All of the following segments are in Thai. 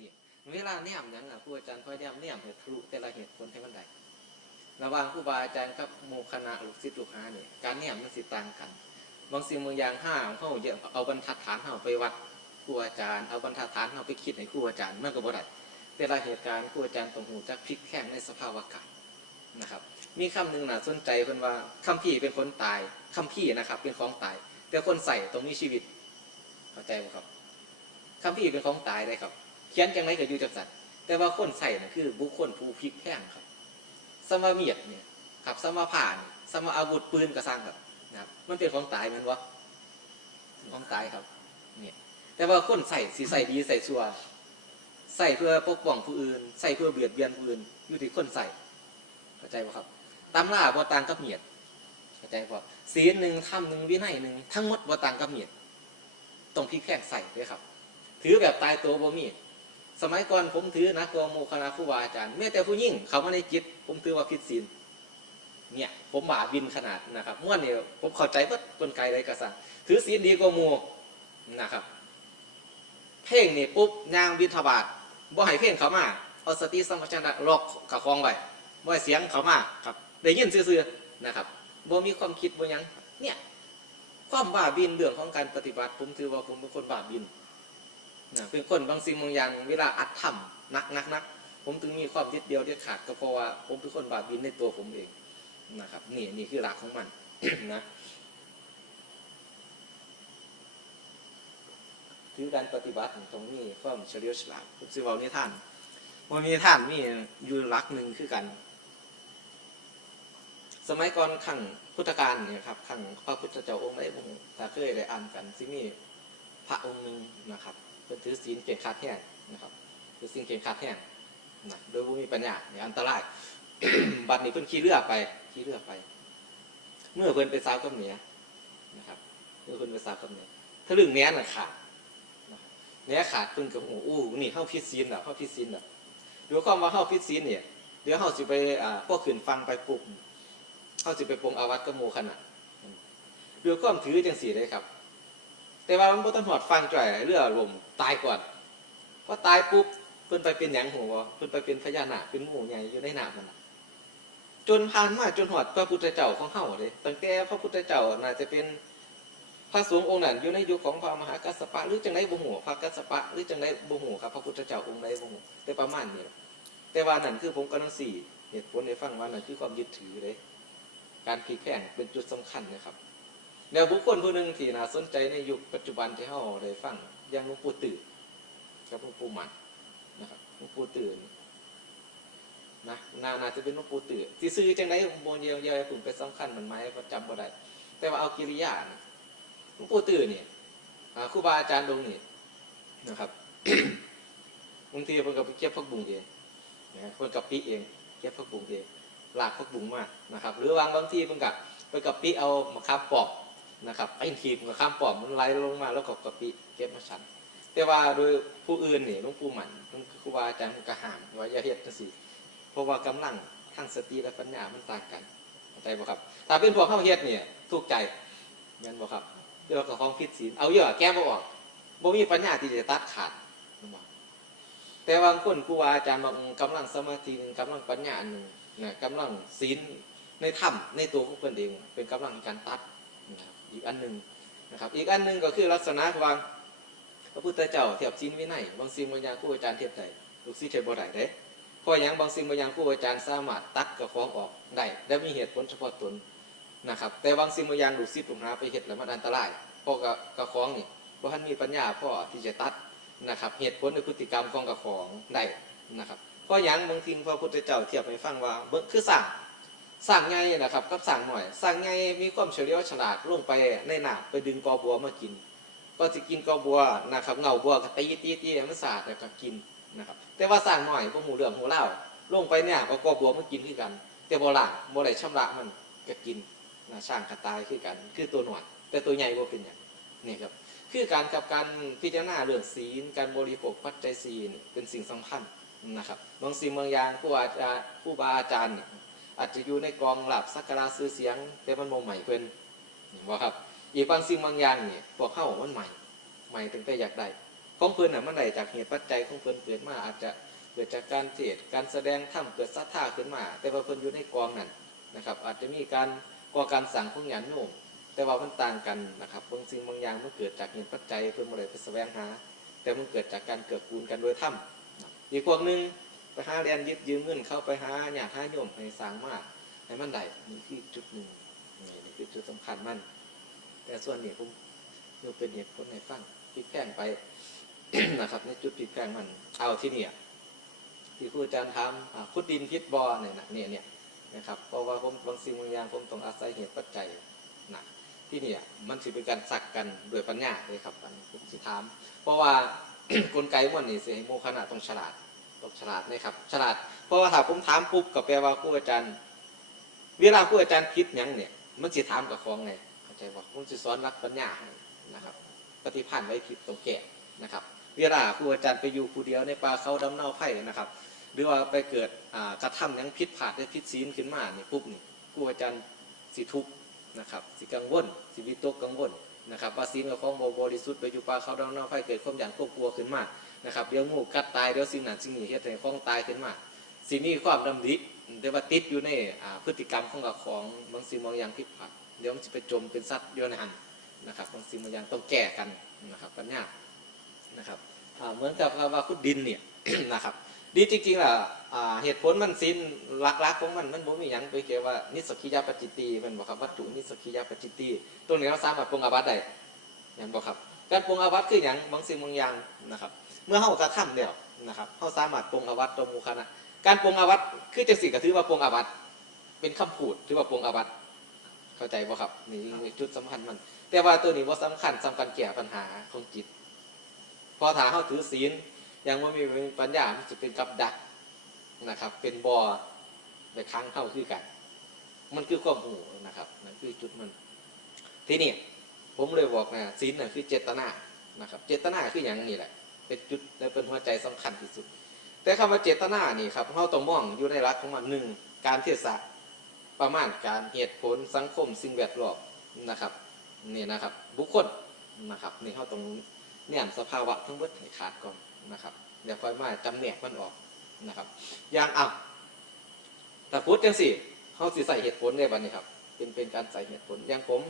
นี่เวลาแนมหยังอะครูอาจารย์คอยแนมแนมให้ทะลุแต่ละเหตุผลให้มันได้ระหว่างครูบาอาจารย์กับโมคณะลูกศิษย์ลูกหาเนี่ยการแนมมันสิต่างกัน บางสิ่งบางอย่างห้าของเขาเยอะเอาบรรทัดฐานเขาไปวัดครูอาจารย์เอาบรรทัดฐานเขาไปคิดให้ครูอาจารย์มันก็บ่ได้แต่ละเหตุการณ์ครูอาจารย์ต้องหูจักพลิกแข้งในสภาวะการนะครับ มีคำหนึ่งน่าสนใจเพิ่นว่าคำพี่เป็นคนตายคำพี่นะครับ เป็นของตาย แต่คนใส่ต้องมีชีวิตเข้าใจไหมครับคำพี่เป็นของตายได้ครับ เขียนจังไรก็อยู่จังสัตว์แต่ว่าคนใส่น่ะคือบุคคลผู้พลิกแพงครับสมาเมียดเนี่ยครับสมาผ่านสมาอาวุธปืนกระสังครับนะครับ มันเป็นของตายมันวะของตายครับเนี่ยแต่ว่าคนใส่สีใส่ดีใส่ชัวใส่เพื่อปกป้องผู้อื่น ใส่เพื่อเบียดเบียนผู้อื่น อยู่ที่คนใส่เข้าใจป่ะครับตำราบ่ต่างกับเมียดเข้าใจป่ะศีลหนึ่งธรรมหนึ่งวินัยหนึ่งทั้งหมดบ่ต่างกับเมียดต้องพลิกแพลงใส่ด้วยครับ ถือแบบตายตัวบ่มี สมัยก่อนผมถือนะกวโมคณะครูบาอาจารย์แม้แต่ผู้ยิ่งเขามาในจิต ผมถือว่าผิดศีลเนี่ย ผมบาบินขนาดนะครับม่วนเนี่ยผมเข้าใจว่ากลไกใดกระสังถือศีลดีกว่าหมูนะครับ เพ่งนี่ปุ๊บยางบินทบาทบ่ให้เพ่งเขามาเอาสติสัมปชัญญะล็อกกับคลองไว้บ่ให้เสียงเขามาครับได้ยินซื่อๆนะครับบ่มีความคิดบ่ยังเนี่ยความบาบินเรื่องของการปฏิบัติ ผมถือว่าผมเป็นคนบาบิน นะเป็นคนบางสิ่งบางอย่างเวลาอัดทำนักนักนักผมถึงมีความยึดเดียวยึดขาดก็เพราะว่าผมเป็นคนบาปบินในตัวผมเองนะครับนี่นี่คือหลักของมันนะถือการปฏิบัติตรงนี้ความเฉลียวฉลาดผมสิเว้านิทานมันมีนิทานมีอยู่หลักหนึ่งคือกัน สมัยก่อนขังพุทธกาลเนี่ยครับขังพระพุทธเจ้าองค์ใดองค์ถ้าเคยได้อ่านกันสิมีพระองค์หนึ่งนะครับ เป็นถือศีลเก่งขาดแห้งนะครับถือศีลเก่งขาดแห้งนะโดยบ่มีปัญญาเนี่ยอันตราย บัดนี้เพิ่นขี่เรือไปขี่เรือไป เมื่อเพิ่นไปสาวกับเมียนะครับ เมื่อเพิ่นไปสาวกับเมียถ้าเรื่องเนี้ยน่ะขาดเนี้ยขาดเพิ่นก็โอ้โหอู้นี่เฮาผิดศีลแล้วเฮาผิดศีลแล้วดูความว่าเฮาผิดศีลเนี่ยเดี๋ยวเฮาสิไปอ่าพวกขึ้นฟังไปปุ๊บเฮาสิไปปรงอาวัตกับหมู่ขนาดดูความถือจังซี่เลยครับ แต่ว่ามันบ่ต้องหอดฟังจ่อยเรือลมตายก่อนพอตายปุ๊บเพิ่นไปเป็นหยังหัวเพิ่นไปเป็นพญานาคเป็นหมู่ใหญ่อยู่ในน้ำนั่นน่ะจนผ่านมาจนหอดพระพุทธเจ้าของเฮาเลยตั้งแต่พระพุทธเจ้าน่าจะเป็นพระสงฆ์องค์นั้นอยู่ในยุคของพระมหากัสสปะหรือจังไดบ่ฮู้พระกัสสปะหรือจังไดบ่ฮู้ครับพระพุทธเจ้าองค์ใดบ่ฮู้แต่ประมาณนี้แหละแต่ว่านั่นคือผมกำลังสี่เหตุผลให้ฟังว่านั่นคือความยึดถือเลยการพลิกแพลงเป็นจุดสำคัญนะครับ แล้วบุคคลผู้หนึ่งที่น่าสนใจในยุคปัจจุบันที่เราได้ฟังอย่างหลวงปู่ตื่นกับหลวงปู่หมันนะครับหลวงปู่ตื่นนะนาน่าจะเป็นหลวงปู่ตื่นที่ซื้อจังไดโมเดียวเดียวผมไปสำคัญมันไหมประจำบ่ได้แต่ว่าเอากิริยาหลวงปู่ตื่นเนี่ยครูบาอาจารย์ดงนี่นะครับบางทีเพิ่นก็ไปเก็บพักบุ้งเองนะเพิ่นกับปีเองเก็บพักบุ้งเองหลากพักบุ้งมากนะครับ หรือวางบางทีเพิ่นกับไปกับปีเอามะขามปอก นะครับไอ้ทีมกับข้ามปอมมันไหลลงมาแล้วก็กระปิเก็บมาฉันแต่ว่าโดยผู้อื่นนี่หลวงปู่หมันหลวงครูบาอาจารย์เพิ่นก็ห้ามว่าอย่าเฮ็ดจังซี่เพราะว่ากำลังทางสติและปัญญามันต่างกันเข้าใจบ่ครับ ถ้าเป็นพวกเฮาเฮ็ดเนี่ยทุกใจแม่นบ่ครับเดี๋ยวก็ของผิดศีลเอาเยอะแก้บ่ออกบ่มีปัญญาที่จะตัดขาดแต่บางคนครูบาอาจารย์บางกำลังสมาธิหนึงกำลังปัญญาหนึงนะกำลังศีลในธรรมในตัวของเพิ่นเองเป็นกำลังในการตัด อีกอันหนึ่งนะครับ อีกอันหนึ่งก็คือลักษณะวางพระพุทธเจ้าเทียบศีลวินัยบางสิ่งบางอย่างครูอาจารย์เทียบได้ลูกศิษย์เทียบบ่ได้เด้เพราะอย่างบางสิ่งบางอย่างครูอาจารย์สามารถตัดกับของออกได้และมีเหตุผลเฉพาะตนนะครับ แต่บางสิ่งบางอย่างลูกศิษย์ลูกหาไปเฮ็ดแล้วมันอันตรายเพราะกับของนี่บ่ทันมีปัญญาพอที่จะตัดนะครับ เหตุผลในพฤติกรรมของกับของได้นะครับเพราะอย่างบางทีพระพุทธเจ้าเทียบให้ฟังว่าเบิ่งคือสร้าง สั่งไงนะครับกับสั่งหน่อยสั่งไงมีความเฉลียวฉลาดลงไปในหนาไปดึงกอบัวมากิน ก็จะกินกอบัวนะครับเงาบัวกตีตีตีมันสาดแล้วก็กินนะครับแต่ว่าสั่งหน่อยพวกหมูเหลืองหมูเล่าลงไปเนี่ยก็กอบัวมากินคือกัน แต่โบราณโบราณชำระมันก็กินนะช่างกระตายคือกัน คือตัวหน่อย แต่ตัวใหญ่ว่าเป็นอย่างนี่ครับคือการกับการพิจารณาเรื่องศีลการบริโภคปัจจัยศีลเป็นสิ่งสำคัญนะครับบางสิ่งบางอย่างผู้อาจารย์ผู้บาอาจารย์เนี่ย อาจจะอยู่ในกองหลับสักการะซื้อเสียง แต่มันโมใหม่เพิ่นเห็นบ่ครับ อีกบางสิ่งบางอย่างเนี่ยพวกเข้าของมันใหม่ ใหม่ตั้งแต่อยากได้ของเพิ่นน่ะมันได้จากเหตุปัจจัยของเพิ่นเกิดมาอาจจะเกิดจากการเทศน์การแสดงธรรมเกิดศรัทธาขึ้นมา แต่ว่าเพิ่นอยู่ในกองนั้นนะครับ อาจจะมีการก่อการสั่งของญาติโยมแต่ว่ามันต่างกันนะครับบางสิ่งบางอย่างมันเกิดจากเหตุปัจจัยเพิ่นบ่ได้ไปแสวงหา แต่มันเกิดจากการเกิดกูลกันโดยธรรมอีกพวกหนึ่ง ไปหาเรียนยึดยืมเงินเข้าไปหาญาติหาโยมให้สร้างมากให้มันได้นี่คือจุดหนึ่งนี่นี่คือจุดสำคัญมัน แต่ส่วนนี้ผมยกเป็นเหตุผลให้ฟังพิแพลงไปนะครับ ในจุดพิแพลงมันเอาที่เนี่ยที่ครูอาจารย์ทำพุดดินพิษบอเนี่ยนะเนี่ยเนี่ยนะครับเพราะว่าผมบางสิ่งบางอย่างผมต้องอาศัยเหตุปัจจัยนะที่เนี่ยมันถือเป็นการสักกันโดวยปัญญาเลยครับอันผมสิถาม เพราะว่ากลไกมันนี่สิให้โมคณะต้องฉลาด ต้องฉลาดนะครับฉลาดเพราะว่าถ้าผมถามปุ๊บก็แปลว่าครูอาจารย์ เวลาครูอาจารย์คิดหยังเนี่ย มันสิถามกับของไงเข้าใจว่าผมสิสอนรักปัญญาให้นะครับ ปฏิพันธ์ไว้ผิดตรงแก่นะครับ เวลาครูอาจารย์ไปอยู่ผู้เดียวในป่าเขาดำเนาไผ่นะครับ หรือว่าไปเกิดอ่ากระทำหยังผิดพลาดได้ผิดศีลขึ้นมาเนี่ยปุ๊บนี่ครูอาจารย์สิทุกข์นะครับ สิกังวลสิวิตกกังวลนะครับว่าศีลกับของบ่บริสุทธิ์ไปอยู่ป่าเขาดำเนาไผ่เกิดความหยาดควบกลัวขึ้นมา นะครับเดี๋ยวงูกัดตายเดี๋ยวสิ่งนั้นสิ่งนี้เฮ็ดให้ของตายขึ้นมาสิ่งนี้ความดำริแต่ว่าติดอยู่ในพฤติกรรมของกับของบางสิ่งบางอย่างผิดพลาดเดี๋ยวมันจะไปจมเป็นสัตว์โยนหันนะครับบางสิ่งบางอย่างต้องแก้กันนะครับปัญญานะครับเหมือนกับว่าขุดดินเนี่ยนะครับดีจริงๆล่ะอ่าเหตุผลมันสิ้นหลักๆของมันมันบ่มีหยังไปเกี่ยวว่านิสสกิยาปจิตตีมันบอกครับวัตถุนิสสกิยาปจิตตีตรงนี้เราสามารถปรงอาบัตได้ยังบอกครับการปรงอาบัตคืออย่างบางสิ่งบางอย่างนะครับ เมื่อเฮากระทำแล้วนะครับเฮาสามารถปรงอาบัตตัวมูคณะการปรงอาวัตคือจังสี่ก็ถือว่าปรงอาวัตเป็นคำพูดถือว่าปรงอาวัตเข้าใจบ่ครับนี่จุดสำคัญมัน แต่ว่าตัวนี้ว่าสำคัญสำคัญแก่ปัญหาของจิต พอถาเข้าถือศีลยังว่ามีปัญญามันจะเป็นกับดักนะครับ เป็นบอไปค้างเข้าคือกัน มันคือความหูนะครับนั่นคือจุดมัน ที่นี่ผมเลยบอกนะศีลน่ะคือเจตนานะครับ เจตนาคืออย่างนี้แหละ เป็นจุดและเป็นหัวใจสำคัญที่สุด แต่คำว่าเจตนานี่ครับเราต้องมองอยู่ในหลักของมันหนึ่งการเทศะประมาณการเหตุผลสังคมสิ่งแวดล้อมนะครับนี่นะครับ บุคคลนะครับนี่เราต้องเนี่ยสภาวะทั้งหมดให้ขาดก่อนนะครับเดี๋ยวค่อยมาจำแนกมันออกนะครับอย่างอะแต่พูดจังสิเขาสิใส่เหตุผลในบัดนี้ครับ เป็นเป็นการใส่เหตุผลอย่างผม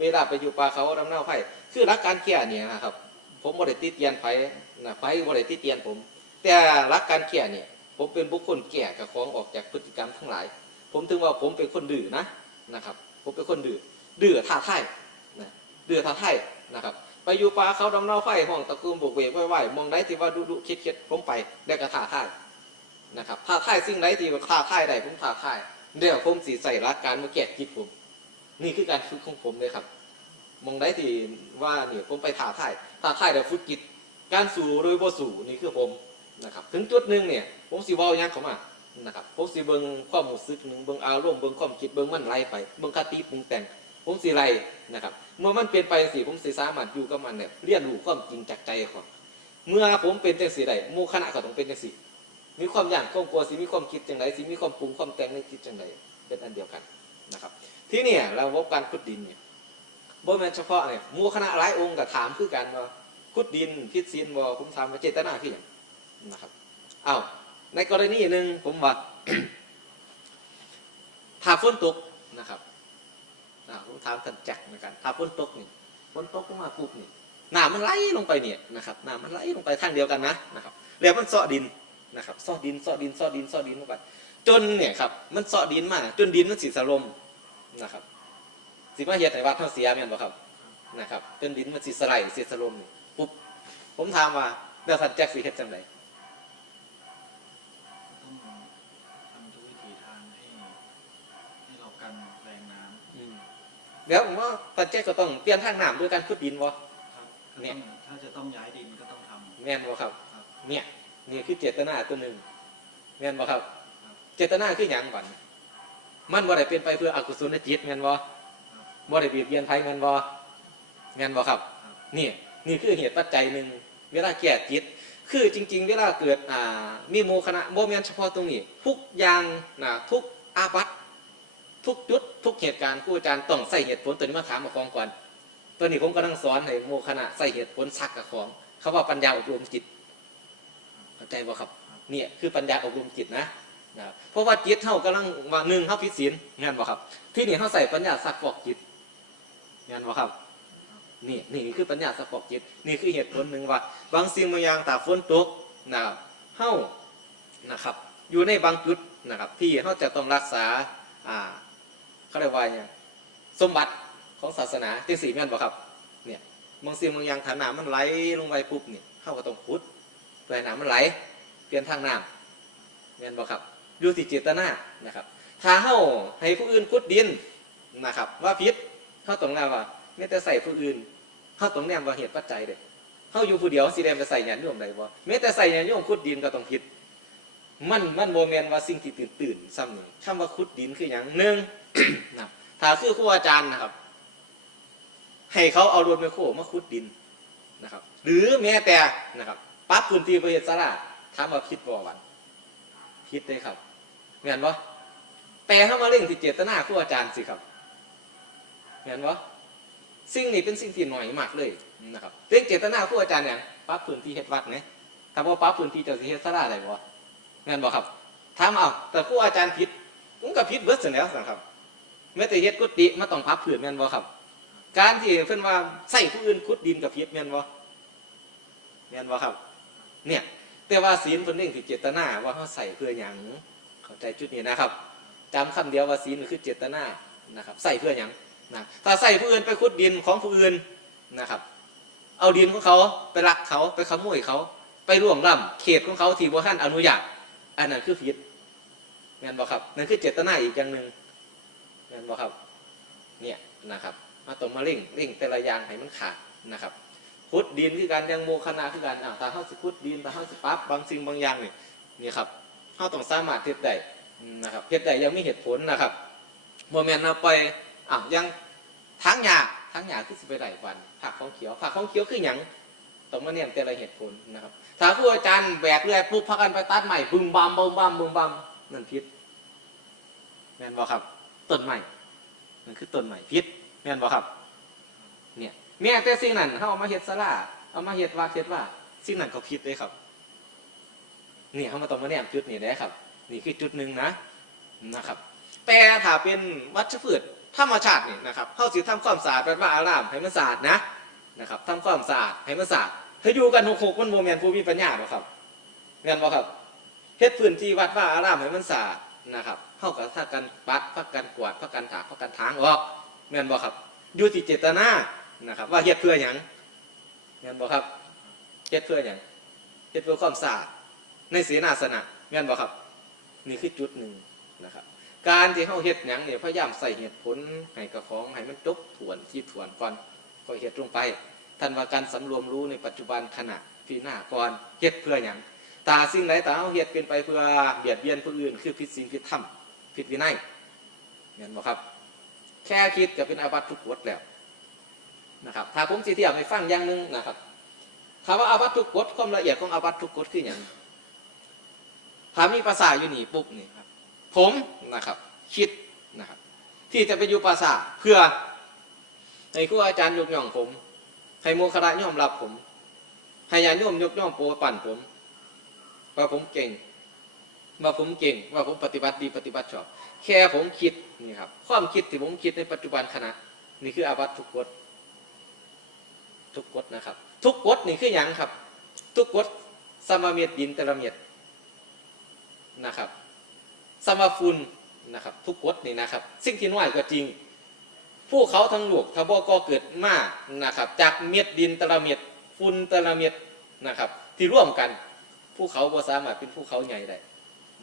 เวลาไปอยู่ป่าเขาดำเนาไผ่คือรักการเกี่ยเนี่ยนะครับ ผมบริติเตียนไผ่นะไผ่บริติเตียนผม แต่รักการแก่เนี่ยผมเป็นบุคคลแก่กับของออกจากพฤติกรรมทั้งหลาย ผมถึงว่าผมเป็นคนดื้อนะนะครับผมเป็นคนดื้อดื้อท่าไท่ายนะดื้อท่าไท่ายนะครับไปอยู่ป่าเขาดำเนาไฟห้องตะกุมบกเวกไหวๆมองได้ที่ว่าดุดุคิดคิดๆผมไปได้กระท่าท่ายนะครับท่าท่ายสิ่งไหนที่ว่าท่าท่ายได้ผมท่าท่ายเดี๋ยวผมสีใส่รักการมาแก้จิตผม นี่คือการฝึกของผมเลยครับ มองได้ที่ว่าเนี่ยผมไปท่าท่ายท่าท่ายเดี๋ยวฝึกจิตการสู่โดยบ่สู่นี่คือผมนะครับถึงจุดหนึ่งเนี่ยผมสิเว้ายังเข้ามานะครับผมสิเบิงความรู้สึกหนึ่งเบิงอารมณ์เบิงความคิดเบิงมันไหลไปเบิ่งคติปรุงแต่ง ผมสิไล่นะครับเมื่อมันเป็นไปสิผมสิสามารถอยู่กับมันเนี่ยเรียนรู้ความจริงจากใจของเมื่อผมเป็นจังซี่ได้หมู่คณะก็ต้องเป็นจังซี่มีความอย่างความกลัวสิมีความคิดจังไดสิมีความปรุงความแต่งในจิตจังไดเป็นอันเดียวกันนะครับที่เนี่ยเราพบการขุดดินเนี่ย บ่แม่นเฉพาะเนี่ยมูคณะหลายองค์ก็ถามคือกันว่าขุดดินพิษศีลบ่ผมถามว่าเจตนาคือหยังนะครับเอา้าในกรณีหนึ่งผมว่าถ้าฝนตกนะครับผมถามท่านจักเหมือนกันถ้าฝนตกนี่ฝนตกลงมาปุ๊บนี่น้ำมันไหลลงไปเนี่ยนะครับน้ำมันไหลลงไปทางเดียวกันนะนะครับแล้วมันเสาะดินนะครับเสาะดินเสาะดินเสาะดินเสาะดินลงไปจนเนี่ยครับมันเสาะดินมาจนดินมันสีสลมนะครับ สิมาเฮ็ดให้วัดเท่าเสียแม่นบ่ครับนะครับจนดินมันสีสไลด์สีสลมนี่ปุ๊บผมถามว่าแล้วท่านแจ็คสิเฮ็ดจังไดต้องทำทุกวิถีทางให้ให้เรากันแรงน้อืมแล้วผมว่าปัจจัยก็ต้องเปลี่ยนทางน้ำด้วยการขุดดินวะำครับก็เนี่ต้ยองถ้าจะต้องย้ายดินก็ต้องทแม่นวะครับำครับ เนี่ยนี่คือเจตนาตัวหนึ่งแม่นวะครับครับเจตนาคืออย่างบันมันบ่ได้เป็นไปเพื่ออกุศลจิตแม่นวะ บ่ได้เบียดเบียนใครแม่นวะแม่นวะครับนี่นี่คือเหตุปัจจัยหนึ่งเวลาแก่จิต คือจริง ๆ เวลาเกิดอ่ามีโมคณะบ่แม่นเฉพาะตรงนี้ ทุกอย่างนะทุกอาบัตทุกจุดทุกเหตุการณ์ครูอาจารย์ต้องใส่เหตุผลตัวนี้มาถามมาของก่อนตัวนี้ผมกำลังสอนให้โมคณะใส่เหตุผลซักกับของเขาว่าปัญญาอบรมจิตเข้าใจบ่ครับเนี่ยคือปัญญาอบรมจิตนะนะเพราะว่าจิตเท่ากำลังว่าหนึ่งเท่าพิศีลงานบ่ครับ ที่นี่เขาใส่ปัญญาสักฟอกจิต งานบ่ครับ นี่นี่คือปัญญาสักอกจิต นี่คือเหตุผลหนึ่งว่า บางสิ่งบางอย่างตากฝนตกนะครับเฮ้านะครับ อยู่ในบางจุดนะครับ ที่เขาจะต้องรักษาอ่าเขาเรียกว่าเนี่ยงสมบัติของศาสนาที่สี่แม่นบ่ครับ เนี่ยบางสิ่งบางอย่างถ้านน้ำมันไหลลงไปปุ๊บเนี่ยเขาก็ต้องขุดเพื่อให้น้ำมันไหลเปลี่ยนทางน้ำแม่นบ่ครับอยู่ที่เจตนานะครับถ้าเฮาให้ผู้อื่นขุดดินนะครับ ว่าผิด เฮาต้องแนมว่าไม่แต่ใส่ผู้อื่นเฮาต้องแนมว่าเหตุปัจจัยเด้เฮาอยู่ผู้เดียวสิแนมไปใส่ญาติโยมได้บ่แม้แต่ใส่ญาติโยมขุดดินก็ต้องผิด มันมันโมเมนว่าสิ่งที่ตื่นตื่นซ้ำหนี่งคำว่าขุดดินคืออย่างหนึ่งนะถ้าคือครูอาจารย์นะครับ ให้เขาเอารถไมโครมาขุดดินนะครับ หรือแม้แต่นะครับปั๊บพื้นที่ประเทศสราถามว่าคิดบ่วันคิดได้ครับเห็นบ่แต่เข้ามาเร่งที่เจตนาครูอาจารย์สิครับ เห็นบ่สิ่งนี้เป็นสิ่งที่หน่อยมากเลยนะครับเรื่องเจตนาครูอาจารย์เนี่ยปั๊บพื้นที่เฮ็ดวัดเนี่ยถ้าบ่าปั๊บพื้นที่เจะสิเฮ็ดสาราได้บ่เห็นบ่ครับถามเอาแต่ครูอาจารย์ผิดผมก็ผิดเบิดเสียแล้วนะครับแม้แต่เฮ็ดกุฏิมาต้องปรั๊บพื้นแม่นบ่ครับ การที่เพิ่นว่าใส่ผู้อื่นขุดดินกับผิดแม่นบ่แม่นบ่ครับ เนี่ย แต่ว่าศีลเพิ่นเร่งที่เจตนาว่าเขาใส่เพื่อหยังเข้าใจจุดนี้นะครับจำคำเดียวว่าศีลคือเจตนานะครับ ใส่เพื่อหยัง นะถ้าใส่ผู้อื่นไปขุดดินของผู้อื่นนะครับ เอาดินของเขาไปลักเขาไปขโมยเขา ไปล่วงล้ำเขตของเขาที่บ่ท่านอนุญาตอันนั้นคือผิดแม่นบ่ครับนั่นคือเจตนาอีกอย่างหนึ่งแม่นบ่ครับเนี่ยนะครับมาต้องมาเร่งเร่งแต่ละอย่างให้มันขาดนะครับขุดดินคือการยังโมคณาคือการอ่าถ้าเฮาสิขุดดินถ้าเฮาสิปรับบางสิ่งบางอย่างนี่นี่ครับเฮาต้องสามารถเฮ็ดได้นะครับเฮ็ดได้ยังไมีเหตุผลนะครับบ่แม่นเอาไปอะยัง ทางหญ้าทางหญ้าคือสิไปได้วันผักของเขียวผักของเขียวคือหยังต้องมาเน้นแต่ละเหตุผลนะครับ ถ้าผู้อาจารย์แบกเรื่อยปุ๊บพากันไปตัดใหม่บึมบามบึมบามบึมบามนั่นผิดแม่นบ่ครับต้นใหม่นั่นคือต้นใหม่ผิดแม่นบ่ครับ เนี่ยแม้แต่สิ่งนั้นเขาเอามาเฮ็ดสลาเอามาเฮ็ดวัดเฮ็ดว่าสิ่งนั้นก็ผิดเลยครับนี่เขามาต้องมาแนมจุดนี้ได้ครับ นี่คือจุดหนึ่งนะนะครับ แต่ถ้าเป็นวัชพืช ธรรมชาตินี่นะครับเข้าสิทำความสะอาดเป็นว่าอารามให้มันสะอาดนะนะครับทำความสะอาดให้มันสะอาดถ้าอยู่กันหกหกมันโมเมนผู้มีปัญญาหรอกครับเงินบ่ครับเฮ็ดพื้นที่วัดว่าอารามให้มันสะอาดนะครับเข้ากับถ้ากันปัดพักกันกวาดพักกันถากพักกันทางออกเงินบ่ครับอยู่ที่เจตนานะครับ ว่าเฮ็ดเพื่อหยังเงี้ยบอกครับเฮ็ดเพื่อหยังเฮ็ดเพื่อความสะอาดในศีนาสนะเงี้ยบอกครับ นี่คือจุดหนึ่งนะครับ การที่เขาเฮ็ดหยังเนี่ยพยายามใส่เหตุผลให้กับของให้มันจบถวนที่ถวนก่อนก็เฮ็ดลงไปท่านว่าการสำรวมรู้ในปัจจุบันขณะปีหน้าก่อนเฮ็ดเพื่อหยังตาสิ่งไหนตาเขาเฮ็ดเป็นไปเพื่อเบียดเบียนผู้อื่น คือผิดศีลผิดธรรมผิดวินัยเห็นบ่ครับ แค่คิดก็เป็นอาบัติทุกกฎแล้วนะครับถ้าผมสิเทียบให้ฟังอย่างหนึงนะครับคำว่าอาวัตทุกกฎความละเอียดของอาวัตทุกกฎคืออย่างถ้ามีภาษาอยู่นี่ปุ๊บนี่ครับ ผมนะครับคิดนะครับที่จะไปอยู่ภาษาทเพื่อให้ครูอาจารย์ยกย่องผมให้โมคณะยอมรับผมให้ญาติโยมยกย่องโปรปั่นผม ว่าผมเก่ง ว่าผมเก่ง ว่าผมปฏิบัติดีปฏิบัติชอบ แค่ผมคิดนี่ครับความคิดที่ผมคิดในปัจจุบันขณะนี่คืออาวัตทุกกฎทุกกฎนะครับ ทุกกฎนี่คืออย่างครับ ทุกกฎสมเมียดดินแต่ละเมียดนะครับ สมฟุนนะครับทุกกฎนี่นะครับ สิ่งที่น้อยกว่าจริง ผู้เขาทั้งโลวกทบก็เกิดมานะครับ จากเม็ดดินต่ละเม็ดฝุ่นต่ละเม็ดนะครับ ที่ร่วมกันผู้เขาบ่สามารถเป็นภูเขาใหญ่ได้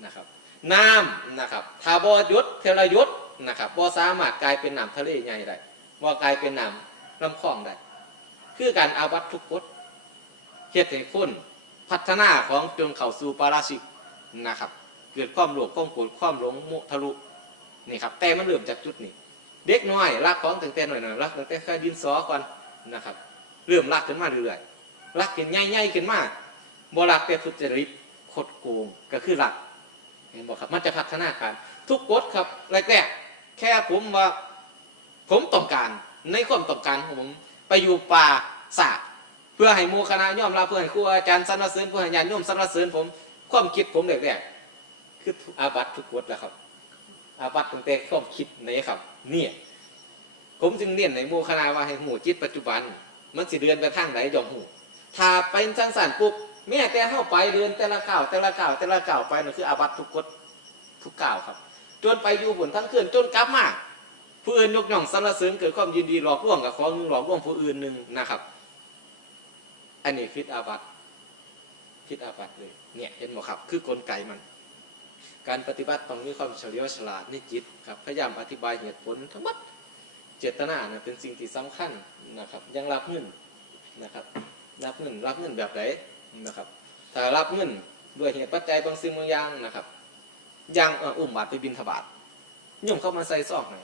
นะครับ น้ำนะครับถ้าบ่ยศเทระยศนะครับบ่สามารถกลายเป็นน้ำทะเลใหญ่ได้บ่กลายเป็นน้ำลำคลองได้คือการอาวัตทุกกฎเฮ็ดให้คนพัฒนาของจนเข้าสู่ปาราชิกนะครับ เกิดความโลภความโกรธความหลงมุทะลุนี่ครับแต่มันเริ่มจากจุดนี้ เด็กน้อยรักของตั้งแต่หน่อยๆรักตั้งแต่แค่ดินสอก่อนนะครับ เริ่มรักขึ้นมาเรื่อยๆรักขึ้นใหญ่ๆขึ้นมาบ่รักแต่ทุจริตคดโกงก็คือรักเห็นบอกครับมันจะพัฒนาการทุกกฎครับแรกๆแค่ผมว่าผมต้องการในความต้องการของผมไปอยู่ป่าสาเพื่อพื่อให้หมู่คณะย่อมรับเพื่อให้ครูอาจารย์สรรเสริญเพื่อให้ญาติโยมสรรเสริญผม ความคิดผมแรกๆ คืออาบัตทุกกฎแล้วครับ อาบัตตั้งแต่ความคิดนี้ครับ เนี่ย ผมจึงเรียนในหมู่คณะว่าให้หูจิตปัจจุบัน มันสิเดือนไปทางไหนยอมหูถ้าเป็นสันปุ๊บแม่แต่เข้าไปเดินแต่ละก้าวแต่ละก้าวแต่ละก้าวไปนั่นคืออาบัตทุกกฎทุกก้าวครับ จนไปอยู่บนทั้งคืนจนกลับมาผู้อื่นยกย่องสรรเสริญเกิดความยินดีหลอกลวงกับของหนึ่งหลอกลวงผู้อื่นหนึ่งนะครับ อันนี้คิดอาบัตคิดอาบัตเลย เนี่ยเห็นไหมครับ คือกลไกมัน การปฏิบัติต้องมีความเฉลียวฉลาดในจิตครับพยายามอธิบายเหตุผลทั้งหมดเจตนานะเป็นสิ่งที่สำคัญนะครับยังรับเงินนะครับรับเงินรับเงินแบบไหนนะครับถ้ารับเงินด้วยเหตุปัจจัยบางสิ่งบางอย่างนะครับอยังอ,อุ้มบาตรไปบินทบาทโยมเข้ามาใส่ซอกหน่อย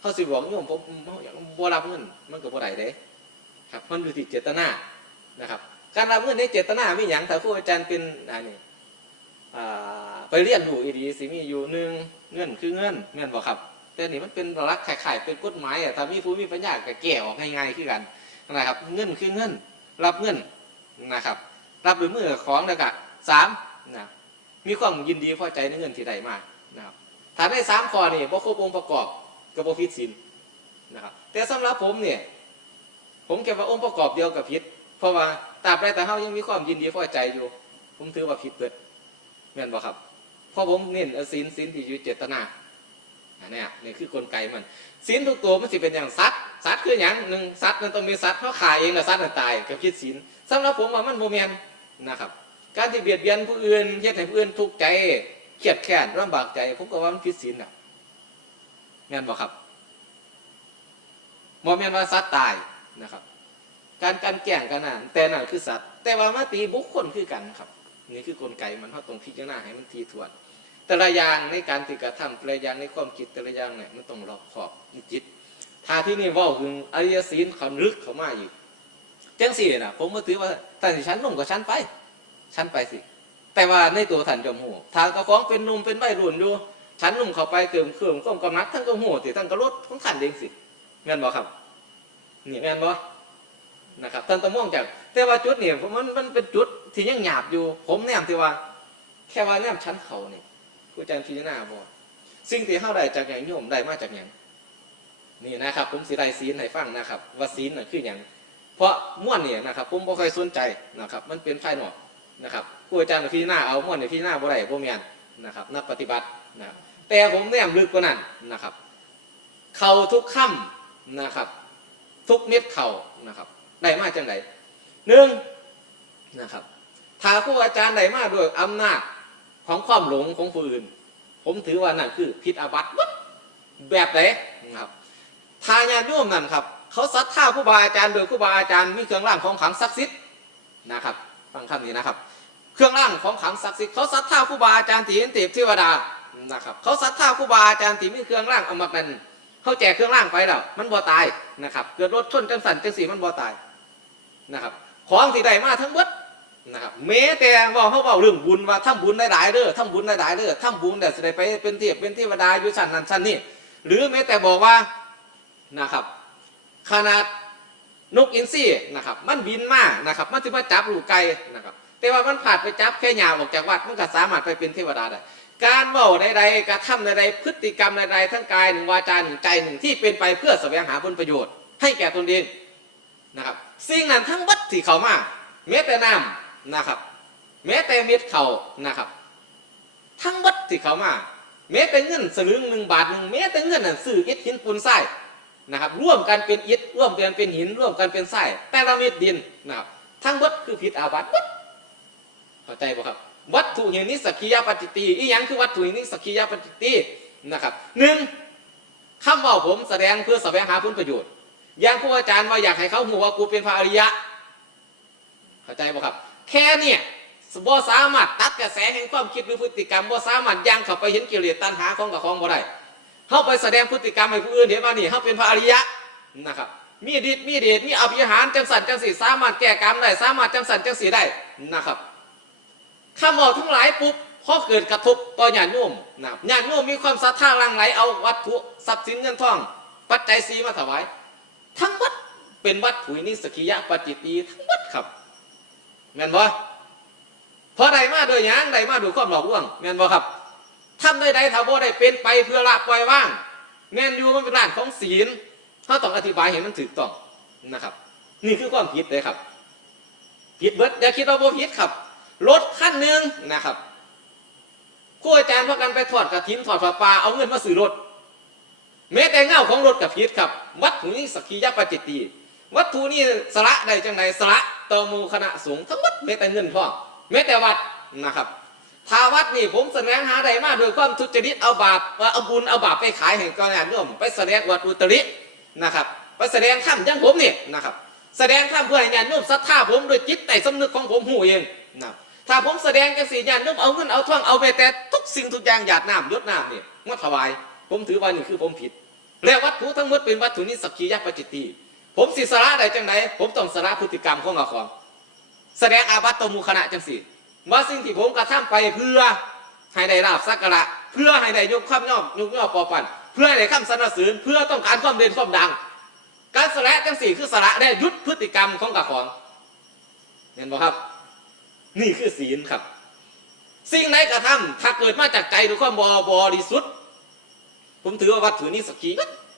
เขาสิบอกโยมผมผมอยากบ่รับเงินมันก็บ่ได้เด้ครับมันอยู่ที่เจตนานะครับ การรับเงินในเจตนาไมีอย่งถ้าครูอาจารย์เป็นอันนี้ อ่าไปเรียนรู้อีดีสิมีอยู่หนึ่งเงินคือเงินเงินบอกครับ แต่นี่มันเป็นรักไขายๆเป็นกฎหมายอะถ้ามีผู้มีปัญญาก็แก้ออกง่ายๆคือกันนะครับเงินคือเงินรับเงินนะครับ รับด้วยมือของแล้วก็สามนะมีความยินดีพอใจในเงินที่ได้มานะครับถ้าได้สามข้อนี่บ่ครบองค์ประกอบก็บ่ผิดศีลนะครับแต่สำหรับผมเนี่ยผมเก็บว่าองค์ประกอบเดียวกับผิด เพราะว่าตราบใดแต่เฮายังมีความยินดีพอใจอยู่ ผมถือว่าผิดเปิด แม่นบ่ครับเพราะผมเน้นศีลศีลที่อยู่เจตนาอันนี้นี่คือกลไกมันศีลทุกตัวมันสิเป็นอย่างสัตว์สัตว์คืออย่างหนึ่งสัตว์มันต้องมีสัตว์เขาขายเองแล้วสัตว์มันตายก็ผิดศีลสำหรับผมว่ามันโมเมนนะครับ การที่เบียดเบียนผู้อื่นเฮ็ดให้ผู้อื่นทุกข์ใจเครียดแค้นลำบากใจผมก็ว่ามันผิดศีลน่ะแม่นบ่ครับโมเมนว่าสัตว์ตายนะครับ การการแก่งกันน่ะแต่นั่นคือสัตว์ แต่ว่ามาตีบุคคลคือกันครับ นี่คือกลไกมันเขาต้องพิจารณาให้มันทีถวนแต่ละอย่างในการที่กระทำแต่ละอย่างในความคิดแต่ละอย่างเนี่ยมันต้องรอบคอบจิตถ้าที่นี่ว่าถึงอริยศีลเขาลึกเขามาอีกจังสี่นะผมก็ถือว่าท่านชั้นหนุ่มกับชั้นไปชั้นไปสิ แต่ว่าในตัวท่านจมหูทางกระฟ้องเป็นนุ่มเป็นใบรุ่นอยู่ชั้นหนุ่มเข้าไปเกิมเครื่องก้มกำนักท่านก็หูติท่านก็ลดของขันเองสิแม่นบ่ครับนี่แม่นบ่ นะครับท่านต้องมองจากแต่ว่าจุดเนี่ยมันมันเป็นจุดที่ยังหยาบอยู่ ผมแนมที่ว่า แค่ว่าแนมชั้นเขาเนี่ยผู้อาจารย์พิจารณาบ่สิ่งที่เข้าได้จากอย่างโยมได้มาจากอย่างนี่นะครับ ผมสิได้ศีลให้ฟังนะครับ ว่าศีลน่ะคืออย่างเพราะม่วนเนี่ยนะครับ ผมบ่ค่อยสนใจนะครับ มันเป็นภายนอกนะครับผู้อาจารย์พิจารณาเอาม่วนเนี่ยพิจารณาบ่ได้บ่แม่นนะครับ นักปฏิบัตินะแต่ผมแนมลึกกว่านั้นนะครับ เข่าทุกค่ำนะครับ ทุกเม็ดเข่านะครับ ได้มาจังไหนหนึ่งนะครับถ้าครูอาจารย์ใดมาด้วยอำนาจของความหลงของผู้อื่น ผมถือว่านั่นคือผิดอาบัติแบบไหนนะครับทาญาติโยมนั่นครับ เขาศรัทธาครูบาอาจารย์โดยครูบาอาจารย์มีเครื่องร่างของขังศักดิ์สิทธิ์นะครับฟังคำนี้นะครับ เครื่องร่างของขังศักดิ์สิทธิ์เขาศรัทธาครูบาอาจารย์ที่เห็นเทพเทวดานะครับเขาศรัทธาครูบาอาจารย์ที่มีเครื่องร่างเอามาเป็นเขาแจกเครื่องร่างไปแล้วมันบ่ตายนะครับเกิดรถชนจังสันจังสีมันบ่ตาย นะครับของที่ได้มาทั้งหมดนะครับแม้แต่ว่าเขาบอกเรื่องบุญว่าทำบุญได้หลายเด้อทำบุญได้หลายเด้อทำบุญแต่จะได้ไปเป็นเทพเป็นเทวดาอยู่ชั้นนั้นชั้นนี้หรือแม้แต่บอกว่านะครับ ขนาดนกอินทรีนะครับมันบินมานะครับมันจะมาจับลูกไก่นะครับแต่ว่ามันผ่านไปจับแค่หยาออกจากวัดมันก็สามารถไปเป็นเทวดาได้การเว่าใดๆกระทำใดๆพฤติกรรมใดๆทั้งกายหนึ่งวาจาหนึ่งใจหนึ่งที่เป็นไปเพื่อแสวงหาผลประโยชน์ ให้แก่ตนเองนะครับ สิ่งนั้นทั้งวัดที่เขามาแม้แต่น้ำนะครับแม้แต่เม็ดเขานะครับ ทั้งวัดที่เขามาแม้แต่เงินสลึงหนึ่งบาทหนึ่งแม้แต่เงินนั่นซื้ออิฐหินปูนทรายนะครับร่วมกันเป็นอิฐร่วมกันเป็นหินร่วมกันเป็นทรายแต่ละเม็ดดินนะครับทั้งวัดคือผิดอาบัติวัดเข้าใจป่ะครับวัตถุหินิสกิยาปฏิตีอีหยังคือวัตถุหินิสกิยาปฏิตีนะครับหนึ่งคำว่าผมแสดงเพื่อแสวงหาผลประโยชน์ อย่างผู้อาจารย์ว่าอยากให้เขาหัวว่ากูเป็นพระอริยะ เข้าใจป่ครับ แค่เนี่ยบ่สามารถตัดกระแสแห่งความคิดหรือพฤติกรรมบ่สามารถยังเข้าไปเห็นกิเลสตัณหาของกับของบ่ได้เข้าไปแสดงพฤติกรรมให้ผู้อื่นเห็นว่านี่เขาเป็นพระอริยะนะครับ มีฤทธิ์มีเดชมีอภิหารจังสันจังสีสามารถแก้กรรมได้สามารถจังสันจังสีได้นะครับคำบอกทั้งหลายปุ๊บพอเกิดกระทบต่อญาติโยมนะครับญาติโยมมีความศรัทธาลังไหลเอาวัตถุทรัพย์สินเงินทอง ปัจจัยสีมาถวาย ทั้งวัดเป็นวัตถุยนิสกิยะปฏิตีทั้งหมดครับแม่นบ่เพราะใดมาโดยยังใดมาดยความหลอกลวงแม่นบ่ครับทำได้ใดถ้าบ่ได้เป็นไปเพื่อละปล่อยว่างแม่นอยู่มันเป็นด้านของศีลเขาต้องอธิบายให้มันถูกต้องนะครับ นี่คือความผิดเลยครับผิดเบิดอย่าคิดว่าบ่ผิดครับรถคันหนึ่งนะครับครูอาจารย์พากันไปถอดกระถินถอดผ้าป่าเอาเงินมาซื้อรถ แม้แต่เงาของรถกับผิดครับ วัตถุนี้สกกียปจิตตีวัตถุนี้สละได้จังไดสละต่อมูคณะสงฆ์ทั้งหมดแม้แต่เงินพ่อแม้แต่วัดนะครับถ้าวัดนี่ผมแสดงหาใดมาโดยความทุจริตเอาบาปเอาบุญเอาบาปไปขายให้กองงานโยมไปแสดงวัดอุตรินะครับไปแสดงธรรมยังผมนี่นะครับแสดงธรรมเพื่อให้ญาติโยมศรัทธาผมโดยจิตใต้สำนึกของผมหูเองนะถ้าผมแสดงจังสีญาติโยมเอาเงินเอาทองเอาไปแต่ทุกสิ่งทุกอย่างหยาดน้ำยดน้ำนี่มาถวาย ผมถือว่านี่คือผมผิด และวัตถุทั้งหมดเป็นวัตถุนิสกกียปจิตตีผมสิสละได้จังไดผมต้องสละพฤติกรรมของเราของแสดงอาบัตตมูคณะจังสีว่าสิ่งที่ผมกระทำไปเพื่อให้ได้ราบสักการะเพื่อให้ได้ยกข้ามย่อมยกย่อปอปันเพื่อให้ได้ข้ามสรรเสริญเพื่อต้องการความเด่นความดัง การสละจังสี่คือสละได้ยุดพฤติกรรมของกับของเห็นบ่ครับ นี่คือศีลครับ สิ่งไหนกระทำถ้าเกิดมาจากใจหรือความบริสุทธิ์ ผมถือว่าวัตถุนี้สกี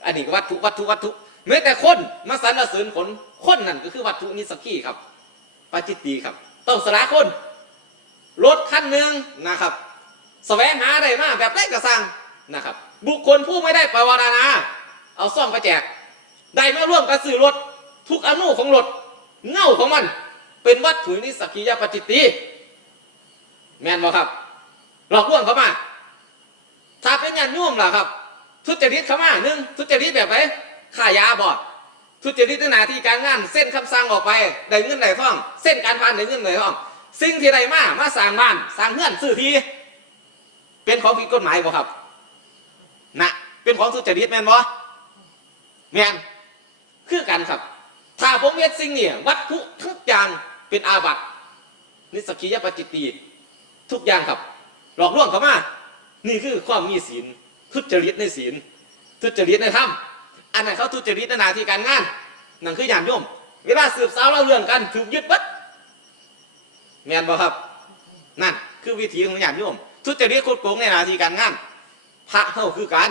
อันนี้ก็วัตถุวัตถุวัตถุแม้แต่คนมาสรรเสริญผลคนนั่นก็คือวัตถุนิสกีครับปาจิตตีครับ ต้องสละคนรถคันหนึ่งนะครับแสวงหาได้มาแบบไรกระสังนะครับ บุคคลผู้ไม่ได้ประวารณาเอาซ่อมไปแจกได้มาร่วมกันสื่อรถทุกอนุของรถเง่าของมัน เป็นวัตถุนิสกกียปจิตตีแม่นบ่ครับ หลอกลวงเขามาถ้าเป็นญาติโยมล่ะครับ ทุจริตเขามาหนึ่งทุจริตแบบไหนขายาบอดทุจริตในหน้าที่การงานเส้นคำสั่งออกไปได้เงินได้ทอง เส้นการพานได้เงินได้ทอง สิ่งที่ได้มามาสร้างบ้านสร้างเงื่อนซื้อทีเป็นของผิดกฎหมายบ่ครับนะเป็นของทุจริตแม่นบ่แม่นคือกันครับ ถ้าผมเฮ็ดสิ่งนี้วัตถุทุกอย่างเป็นอาบัตินิสกิยปจิตตีทุกอย่างครับ หลอกลวงเขามา นี่คือความมีศีล ทุจริตในศีล ทุจริตในธรรม อันนั้นเขาทุจริตในหน้าที่การงาน นั่นคือญาติโยม เวลาสืบสาวเล่าเรื่องกันถูกยึดบัดแมนบ่ครับ นั่นคือวิธีของญาติโยม ทุจริตคดโกงในหน้าที่การงาน พระเฮาคือกัน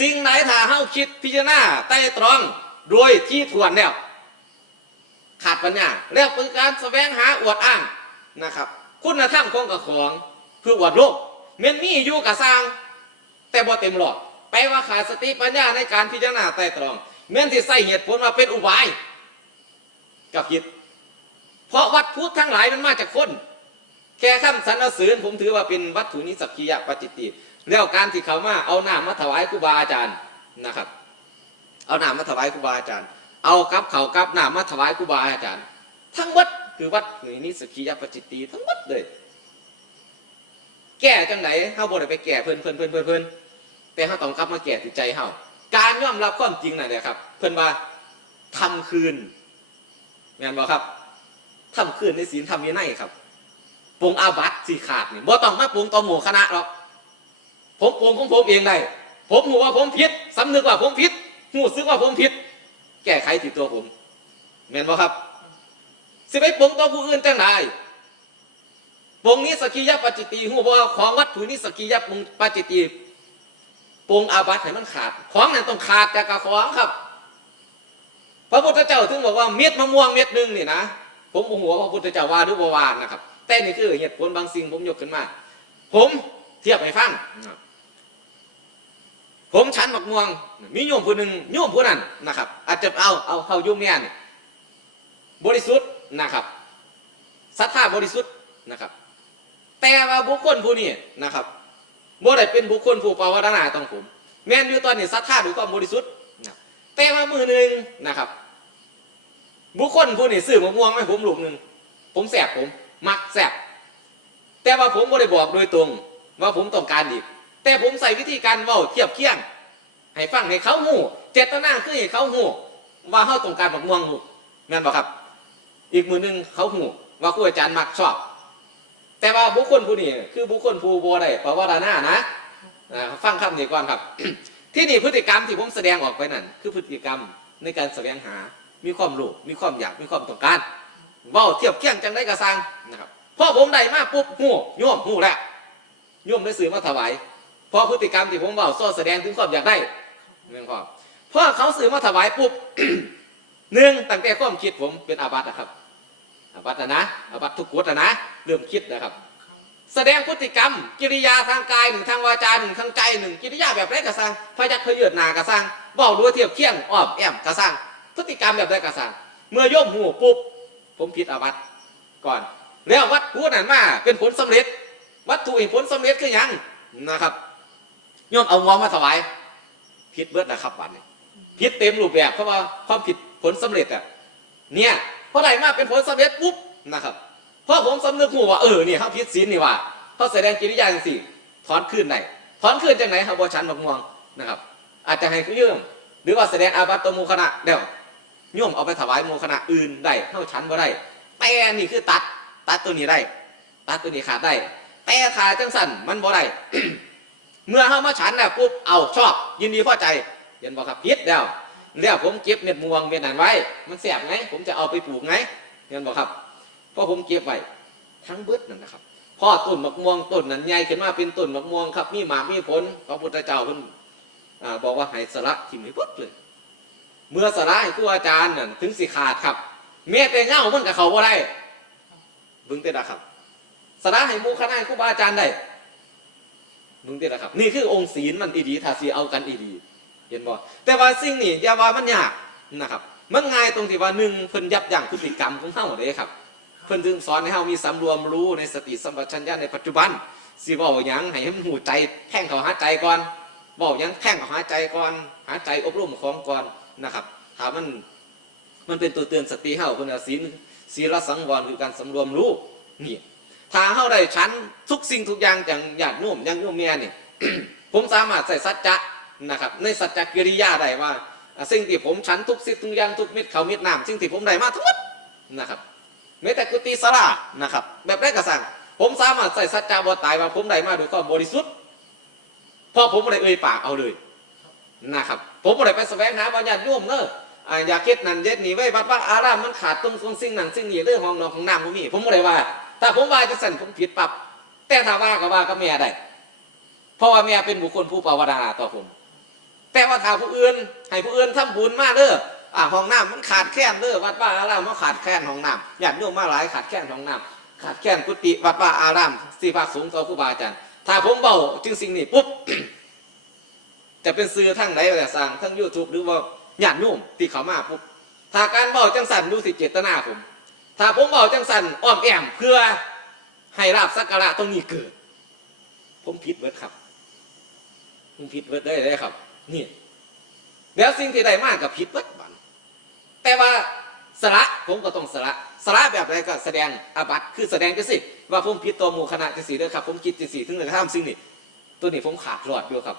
สิ่งไหนถ้าเฮาคิดพิจารณาไต่ตรองโดยที่ทวนแล้วขาดปัญญาแล้วเป็นการแสวงหาอวดอ้างนะครับ คุณธรรมของกับของเพื่ออวดโลกเมนมีอยู่กับสร้าง แต่บ่เต็มหลอดแปลว่าขาดสติปัญญาในการพิจารณาไต่ตรองเม่นที่ใส่เหตุผลมาเป็นอุบาย กับผิด เพราะวัตถุทั้งหลายมันมาจากคน แค่คำสรรเสริญผมถือว่าเป็นวัตถุนิสักคียะปฏิติแล้วการที่เขามาเอาน้ำมาถวายครูบาอาจารย์นะครับ เอาน้ำมาถวายครูบาอาจารย์ เอากับเขากับน้ำมาถวายครูบาอาจารย์ ทั้งหมดคือวัตถุนิสักคียะปฏิติทั้งหมดเลย แก้จังไหนเฮาบ่ได้ไปแก้เพิ่นเพิ่นเพิ่นเพิ่นเพิ่น แต่เฮาต้องกลับมาแก้จิตใจเฮาการยอมรับความจริงนั่นแหละครับ เพิ่อนว่าทำคืนแม่นบ่ครับทำคืนในศีลทำวินัยครับปงอาบัตสิขาดนี่บ่ต้องมาปงต่อหมู่คณะหรอกผมปงของผมเองได้ผมหูว่าผมผิดสำนึกว่าผมผิดหูซึกว่าผมผิด แก้ไขที่ตัวผมแม่นบ่ครับสิไปปงต่อผู้อื่นจังไดปงนี้สกิยะปจิตีหูว่าของวัตถุนี้สกิยะปงปจิตี ปงอาบัตให้มันขาด ของนั้นต้องขาดจากกระของครับ พระพุทธเจ้าถึงบอกว่าเม็ดมะม่วงเม็ดหนึ่งนี่นะ ผมโมโหว่าพระพุทธเจ้าว่าหรือบ่ว่านนะครับ แต่นี่คือเหตุผลบางสิ่งผมยกขึ้นมา ผมเทียบให้ฟังผมชั้นมะม่วง มีโยมผู้หนึ่งโยมผู้นั้นนะครับ อาจจะเอาเอาเข้าโยุ่มเนี่ยนี่บริสุทธิ์นะครับศรัทธาบริสุทธิ์นะครับ แต่ว่าบุคคลผู้นี้นะครับ บ่ได้เป็นบุคคลผู้ปรารถนาต้องผม แม่นอยู่ตอนนี้ศรัทธาด้วยความบริสุทธิ์แต่ว่ามือหนึ่งนะครับ บุคคลผู้นี้ซื้อมะม่วงให้ผมหลูกหนึ่งผมแสบผม มักแสบแต่ว่าผมบ่ได้บอกโดยตรง ว่าผมต้องการดีแต่ผมใส่วิธีการเว้าเทียบเคียง ให้ฟังให้เขาหูเจตนาคือให้เขาหูว่าเขาต้องการมะม่วงลูกแม่นบ่ครับ อีกมือหนึ่งเขาหูว่าครูอาจารย์มักชอบ แต่ว่าบุคคลผู้นี้คือบุคคลผู้บ่ได้ปวารณานะฟังคำนี้ก่อนครับ ที่นี่พฤติกรรมที่ผมแสดงออกไปนั่นคือพฤติกรรมในการแสวงหา มีความรู้ มีความอยาก มีความต้องการเว้าเทียบเคียงจังได้กระสังนะครับพอผมได้มาปุ๊บหูโยมหูแล้วโยมได้ซื้อมาถวายพอพฤติกรรมที่ผมเว้าซ้อแสดงถึงความอยากได้เรื่องความพอเขาซื้อมาถวายปุ๊บหนึ่งตั้งแต่ความคิดผมเป็นอาบัตินะครับ อาบัตนะนะอาบัติทุกกฎนะนะเริ่มคิดนะครับ แสดงพฤติกรรม กิริยาทางกายหนึ่งทางวาจาหนึ่งทางใจหนึ่งกิริยาแบบไรกระสังพยักเพยเยือดหนากระสังเบ้าดัวเทียบเคียงอ้อมแอมกระสังพฤติกรรมแบบไรกระสังเมื่อย่อมหูปุ๊บผมผิดอาบัตก่อน แล้ววัตถุนั้นมาเป็นผลสำเร็จ วัตถุแห่งผลสำเร็จคือยังนะครับย่อมเอางอมาถวายผิดเบิดนะครับบัดนี้ผิดเต็มรูปแบบเพราะว่าความผิดผลสำเร็จอะเนี่ย พอได้มาเป็นผลสำเร็จปุ๊บนะครับเพราะผมสำนึกหูว่าเออเนี่ยเขาผิดศีลนี่ว่าเขาแสดงกิริยาอย่างสี่ถอนคืนไหนถอนคืนจากไหนครับบอชันบักม่วงนะครับ อาจจะให้คือยื่มหรือว่าแสดงอาบัติต่อหมูคณะเดี๋ยวโย่มเอาไปถวายหมูคณะอื่นได้เข้าชั้นบ่ได้แต่นี่คือตัดตัดตัวนี้ได้ ตัดตัวนี้ขาดได้ แต่ขาดจังสันมันบ่ได้เมื่อเข้ามาฉันแล้วปุ๊บเอาชอบ ยินดีพอใจเห็นบอกครับพิษแล้ว แล้วผมเก็บเม็ดม่วงเม็ดนั้นไว้ มันแสบไง ผมจะเอาไปปลูกไงเห็นบอกครับเพราะผมเก็บไว้ทั้งเบิดนั่นนะครับพ่อต้นมะม่วงต้นนั้นใหญ่ขึ้นมาเป็นต้นมะม่วงครับมีหมากมีผลพระพุทธเจ้าเพิ่นบอกว่าให้สละทิ่มให้เบิดเลย เมื่อสละให้ครูอาจารย์นั่นถึงสิขาดครับแม้แต่เงามันกับเขาบ่ได้บิ่งเต้นนะครับสละให้หมู่คณะให้ครูบาอาจารย์ได้บิ่งเต้นนะครับ นี่คือองค์ศีลมันอีดีถ้าสิเอากันอีดี เห็นบ่แต่ว่าสิ่งนี้อย่าว่ามันยากนะครับ มันง่ายตรงที่ว่าหนึ่งเพิ่นยับยั้งพฤติกรรมของเฮาเด้ครับ เพิ่นจึงสอนให้เฮามีสำรวมรู้ในสติสัมปชัญญะในปัจจุบันสิเว้าหยังให้มันหูใจแท่งเขาหาใจก่อนเว้าหยังแท่งเขาหาใจก่อนหาใจอบรมของก่อนนะครับถามันมันเป็นตัวเตือนสติเฮาเพิ่นว่าศีลศีลสังวรคือการสำรวมรู้นี่ถ้าเฮาได้ชั้นทุกสิ่งทุกอย่างอย่างญาติโยมอย่างโยมแม่นี่ผมสามารถใส่สัจจะ นะครับในสัจจกิริยาได้ว่า สิ่งที่ผมชั้นทุกสิ่งทุกอย่างทุกเม็ดข้าวเม็ดน้ำสิ่งที่ผมได้มาทั้งหมดนะครับแม้แต่กุฏิสลานะครับแบบแรกกระสังผมสามารถใส่สัจจาบตายว่าผมได้มาโดยความบริสุทธิ์พราะผมไม่ได้เอ่ยปากเอาเลยนะครับผมไม่ได้ไปแสวงหาว่าญาติโยมเนอะอ่าอยากเฮ็ดนั่นเฮ็ดนี่ไว้วัดว่าอารามมันขาดตรงตรงสิ่งนั้นสิ่งนี้เรื่องของนองของน้ำผมมีผมไม่ได้ว่า ถ้าผมว่าจะสั่นผมผิดปรับ แต่ถ้าว่าก็ว่าก็แม่ได้เพราะว่าแม่เป็นบุคคลผู้ปรารถนาต่อผม แต่ว่าถ้าผู้อื่นให้ผู้อื่นทำบุญมาเด้ออ่าห้องน้ำมันขาดแคลนเด้อวัดว่าอารามมันขาดแคลนห้องน้ำญาติโยมมาหลายขาดแคลนห้องน้ำขาดแคลนกุฏิวัดว่าอารามสี่ภาคสูงต่อครูบาอาจารย์ถ้าผมเบาจึงสิ่งนี้ปุ๊บจะเป็นซื้อทั้งไหนแต่สั่งทั้งยูทูบหรือว่าญาติโยมที่เขามาปุ๊บถ้าการเบาจังสันดูสิเจตนาผม ถ้าผมเบาจังสันอ้อมแอมเพื่อให้ราบสักการะตรงนี้เกิด ผมผิดเบิดครับ ผมผิดเบิดได้เลยครับ นี่แล้วสิ่งที่ได้มากกับผิดเบิดบันแต่ว่าสละผมก็ต้องสละสละแบบไรก็แสดงอาบัตคือแสดงจังสิว่าผมผิดตัวหมู่คณะจังสีเด้อครับ ผมคิดจังสีถึงจะทำสิ่งนี้ตัวนี้ผมขาดรอดด้วยครับ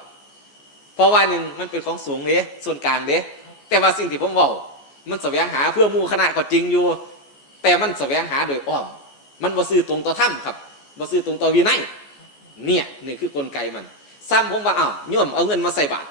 เพราะว่าหนึ่งมันเป็นของสูงเด้ส่วนกลางเด้แต่ว่าสิ่งที่ผมบอกมันแสวงหาเพื่อหมู่คณะก็จริงอยู่ แต่มันแสวงหาโดยอ้อมมันบ่ซื้อตรงต่อถ้ำครับบ่ซื้อตรงต่อวินัยเนี่ยนี่คือกลไกมันซ้ำผมว่าอ้าวโยมเอาเงินมาใส่บาตร